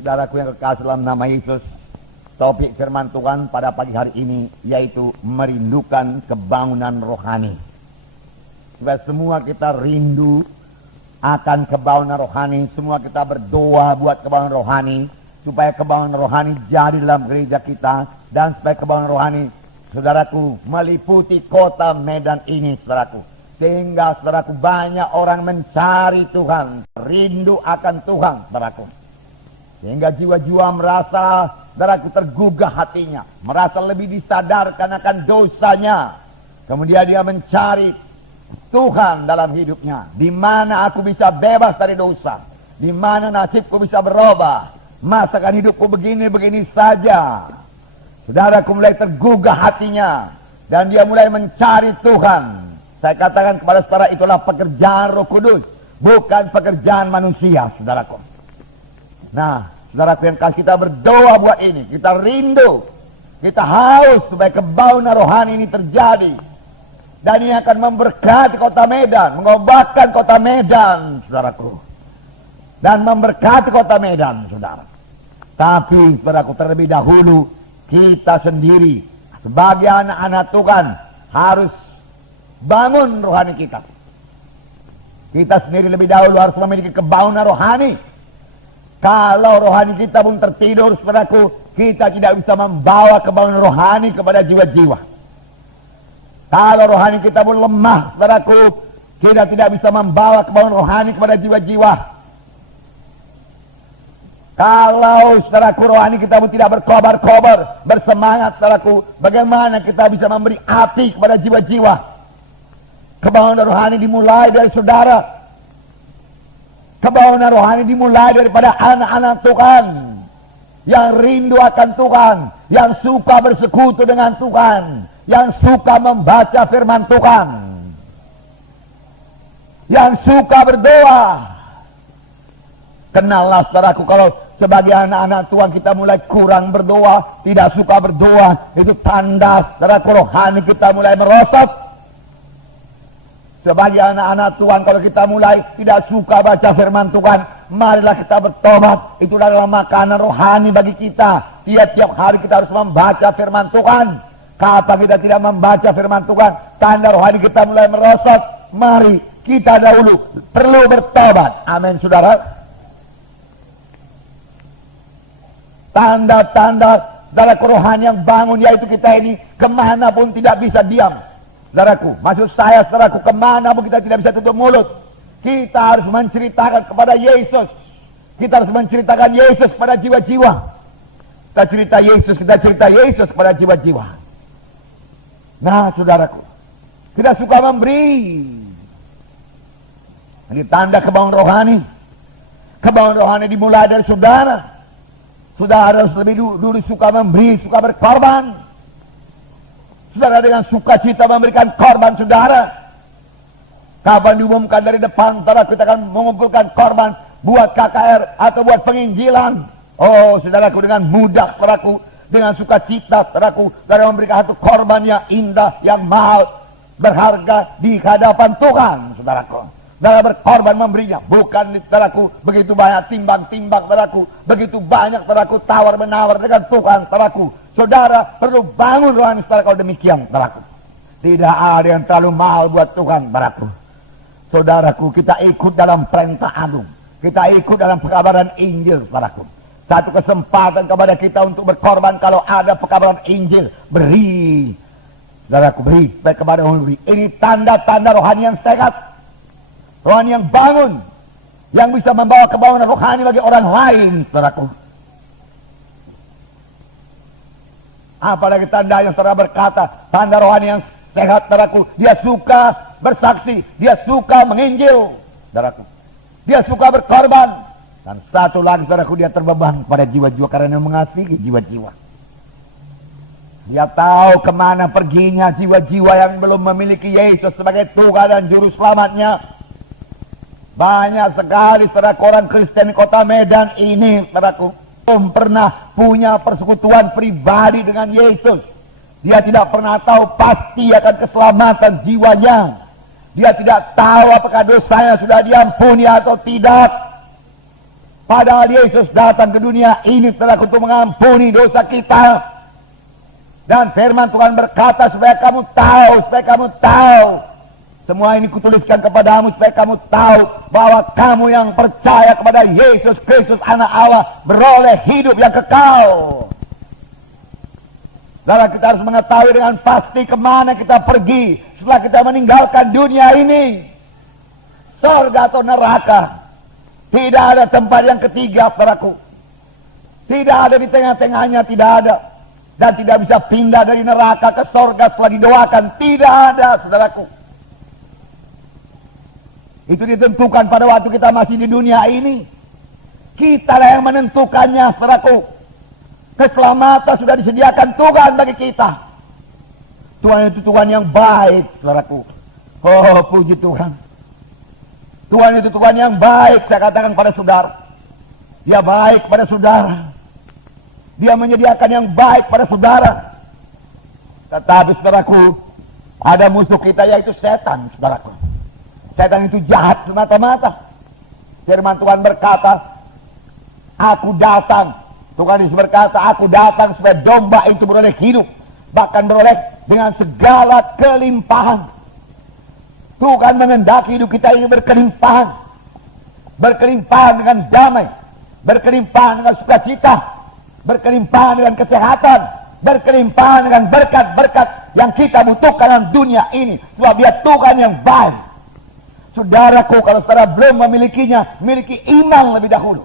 Saudaraku yang kekasih dalam nama Yesus, topik firman Tuhan pada pagi hari ini yaitu merindukan kebangunan rohani. Supaya semua kita rindu akan kebangunan rohani, semua kita berdoa buat kebangunan rohani, supaya kebangunan rohani jadi dalam gereja kita, dan supaya kebangunan rohani, saudaraku, meliputi kota Medan ini, saudaraku. Sehingga, saudaraku, banyak orang mencari Tuhan, rindu akan Tuhan, saudaraku. Sehingga jiwa-jiwa merasa, saudaraku, tergugah hatinya, merasa lebih disadarkan akan dosanya. Kemudian dia mencari Tuhan dalam hidupnya. Di mana aku bisa bebas dari dosa? Di mana nasibku bisa berubah? Masakan hidupku begini-begini saja. Saudaraku mulai tergugah hatinya, dan dia mulai mencari Tuhan. Saya katakan kepada saudara, itulah pekerjaan Roh Kudus, bukan pekerjaan manusia, saudaraku. Nah, saudaraku yang kasih, kita berdoa buat ini. Kita rindu, kita haus supaya kebangunan rohani ini terjadi. Dan ini akan memberkati kota Medan, mengobatkan kota Medan, saudaraku. Dan memberkati kota Medan, saudara. Tapi, saudaraku, terlebih dahulu, kita sendiri, sebagai anak-anak Tuhan, harus bangun rohani kita. Kita sendiri lebih dahulu harus memiliki kebangunan rohani. Kalau rohani kita pun tertidur, saudaraku, kita tidak bisa membawa kebangunan rohani kepada jiwa-jiwa. Kalau rohani kita pun lemah, saudaraku, kita tidak bisa membawa kebangunan rohani kepada jiwa-jiwa. Kalau, saudaraku, rohani kita pun tidak berkobar-kobar, bersemangat, saudaraku, bagaimana kita bisa memberi api kepada jiwa-jiwa? Kebangunan rohani dimulai dari saudara. Kebangunan rohani dimulai daripada anak-anak Tuhan yang rindu akan Tuhan, yang suka bersekutu dengan Tuhan, yang suka membaca firman Tuhan, yang suka berdoa. Kenallah, saudaraku, kalau sebagai anak-anak Tuhan kita mulai kurang berdoa, tidak suka berdoa, itu tanda, saudaraku, rohani kita mulai merosot. Sebagai anak-anak Tuhan, kalau kita mulai tidak suka baca firman Tuhan, marilah kita bertobat. Itu adalah makanan rohani bagi kita. Tiap-tiap hari kita harus membaca firman Tuhan. Kapan kita tidak membaca firman Tuhan, tanda rohani kita mulai merosot. Mari kita dahulu perlu bertobat. Amin, saudara. Tanda-tanda dalam rohani yang bangun, yaitu kita ini kemanapun tidak bisa diam. Saudaraku, maksud saya, saudaraku, kemana pun kita tidak bisa tutup mulut. Kita harus menceritakan kepada Yesus. Kita harus menceritakan Yesus pada jiwa-jiwa. Kita cerita Yesus pada jiwa-jiwa. Nah, saudaraku, kita suka memberi. Ini tanda kebangunan rohani. Kebangunan rohani dimulai dari saudara. Saudara harus lebih dulu suka memberi, suka berkorban. Saudara dengan sukacita memberikan korban, saudara. Kapan diumumkan dari depan, saudara, kita akan mengumpulkan korban buat KKR atau buat penginjilan. Oh, saudaraku, dengan mudah, saudaraku, dengan sukacita, saudaraku, saudara memberikan satu korban yang indah, yang mahal, berharga di hadapan Tuhan, saudaraku. Saudara berkorban memberinya, bukan, saudaraku, begitu banyak timbang-timbang, saudaraku, begitu banyak, saudaraku, tawar-menawar dengan Tuhan, saudaraku. Saudara perlu bangun rohani, saudara, kalau demikian, saudaraku. Tidak ada yang terlalu mahal buat Tuhan, saudaraku. Saudaraku, kita ikut dalam perintah agung. Kita ikut dalam pekabaran Injil, saudaraku. Satu kesempatan kepada kita untuk berkorban kalau ada pekabaran Injil. Beri, saudaraku, beri supaya kepada orang beri. Ini tanda-tanda rohani yang sehat, rohani yang bangun, yang bisa membawa kebangunan rohani bagi orang lain, saudaraku. Apalagi tanda yang saudara berkata, tanda rohani yang sehat, saudaraku. Dia suka bersaksi, dia suka menginjil, saudaraku. Dia suka berkorban. Dan satu lagi, saudaraku, dia terbeban pada jiwa-jiwa karena mengasihi jiwa-jiwa. Dia tahu kemana perginya jiwa-jiwa yang belum memiliki Yesus sebagai Tuhan dan Juru Selamatnya. Banyak sekali, saudaraku, orang Kristen di kota Medan ini, saudaraku, belum pernah punya persekutuan pribadi dengan Yesus. Dia tidak pernah tahu pasti akan keselamatan jiwanya. Dia tidak tahu apakah dosanya sudah diampuni atau tidak. Padahal Yesus datang ke dunia ini telah untuk mengampuni dosa kita. Dan firman Tuhan berkata supaya kamu tahu. Semua ini kutuliskan kepadamu supaya kamu tahu bahwa kamu yang percaya kepada Yesus Kristus anak Allah beroleh hidup yang kekal. Saudara, kita harus mengetahui dengan pasti kemana kita pergi setelah kita meninggalkan dunia ini. Surga atau neraka. Tidak ada tempat yang ketiga, saudaraku. Tidak ada di tengah-tengahnya, tidak ada. Dan tidak bisa pindah dari neraka ke surga setelah didoakan. Tidak ada, saudaraku. Itu ditentukan pada waktu kita masih di dunia ini. Kita lah yang menentukannya, saudaraku. Keselamatan sudah disediakan Tuhan bagi kita. Tuhan itu Tuhan yang baik, saudaraku. Oh, puji Tuhan. Tuhan itu Tuhan yang baik, saya katakan pada saudara. Dia baik pada saudara. Dia menyediakan yang baik pada saudara. Tetapi saudaraku, ada musuh kita yaitu setan, saudaraku. Setan itu jahat semata-mata. Firman Tuhan berkata, aku datang. Tuhan Yesus berkata, aku datang supaya domba itu beroleh hidup. Bahkan beroleh dengan segala kelimpahan. Tuhan mengendaki hidup kita ini berkelimpahan. Berkelimpahan dengan damai. Berkelimpahan dengan sukacita. Berkelimpahan dengan kesehatan. Berkelimpahan dengan berkat-berkat yang kita butuhkan dalam dunia ini. Sebab dia Tuhan yang baik. Saudaraku, kalau saudara belum memilikinya, miliki iman lebih dahulu.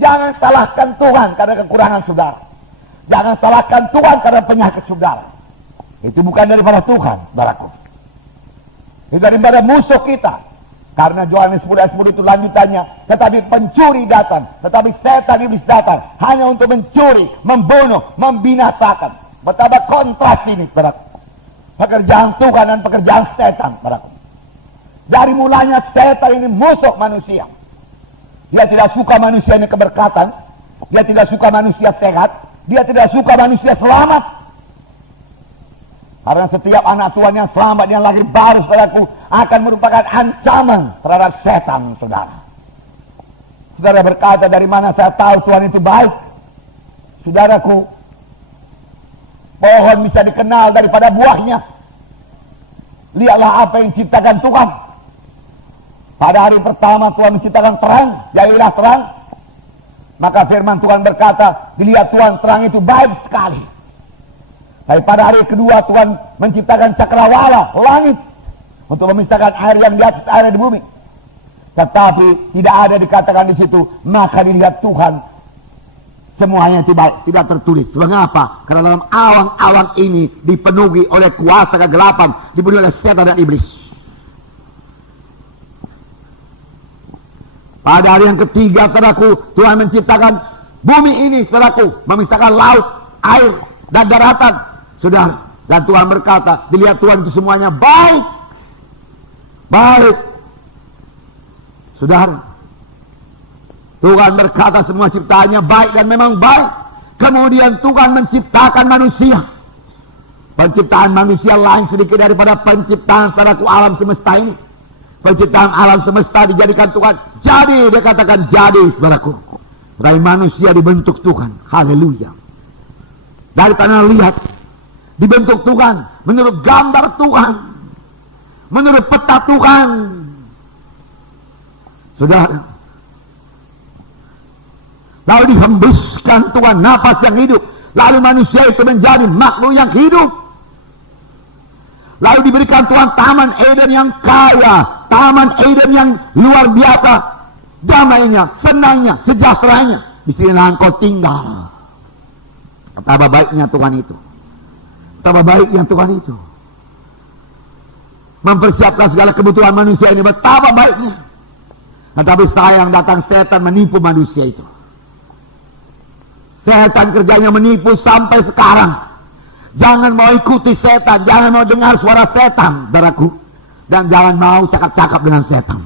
Jangan salahkan Tuhan karena kekurangan saudara. Jangan salahkan Tuhan karena penyakit saudara. Itu bukan daripada Tuhan, saudaraku. Itu daripada musuh kita. Karena Yohanes 10:10 itu lanjutannya. Tetapi pencuri datang. Tetapi setan iblis datang. Hanya untuk mencuri, membunuh, membinasakan. Betapa kontras ini, saudaraku. Pekerjaan Tuhan dan pekerjaan setan, saudaraku. Dari mulanya setan ini musuh manusia. Dia tidak suka manusia ini keberkatan. Dia tidak suka manusia sehat. Dia tidak suka manusia selamat. Karena setiap anak Tuhan yang selamat, yang lahir baru, saudaraku, akan merupakan ancaman terhadap setan, saudara. Saudara berkata, dari mana saya tahu Tuhan itu baik? Saudaraku, pohon bisa dikenal daripada buahnya. Lihatlah apa yang diciptakan Tuhan. Pada hari pertama Tuhan menciptakan terang, jadilah terang. Maka firman Tuhan berkata, dilihat Tuhan terang itu baik sekali. Tapi pada hari kedua Tuhan menciptakan cakrawala, langit, untuk memisahkan air yang di atas air di bumi. Tetapi tidak ada dikatakan di situ, maka dilihat Tuhan semuanya tidak tertulis. Mengapa? Karena dalam awan-awan ini dipenuhi oleh kuasa kegelapan, dipenuhi oleh setan dan iblis. Pada hari yang ketiga, saudaraku, Tuhan menciptakan bumi ini, saudaraku, memisahkan laut, air, dan daratan. Saudara, dan Tuhan berkata, dilihat Tuhan itu semuanya baik. Baik. Saudara, Tuhan berkata semua ciptaannya baik dan memang baik. Kemudian Tuhan menciptakan manusia. Penciptaan manusia lain sedikit daripada penciptaan saudaraku alam semesta ini. Penciptaan alam semesta dijadikan Tuhan. Jadi, dia katakan jadi, saudaraku. Dari manusia dibentuk Tuhan. Haleluya. Dari tanah liat dibentuk Tuhan menurut gambar Tuhan, menurut peta Tuhan. Saudara, lalu dihembuskan Tuhan napas yang hidup, lalu manusia itu menjadi makhluk yang hidup. Lalu diberikan Tuhan taman Eden yang kaya, taman Eden yang luar biasa, damainya, senangnya, sejahteranya. Di sinilah engkau tinggal. Betapa baiknya Tuhan itu. Betapa baiknya Tuhan itu. Mempersiapkan segala kebutuhan manusia ini. Betapa baiknya. Tetapi sayang datang setan menipu manusia itu. Setan kerjanya menipu sampai sekarang. Jangan mau ikuti setan. Jangan mau dengar suara setan, saudaraku. Dan jangan mau cakap-cakap dengan setan.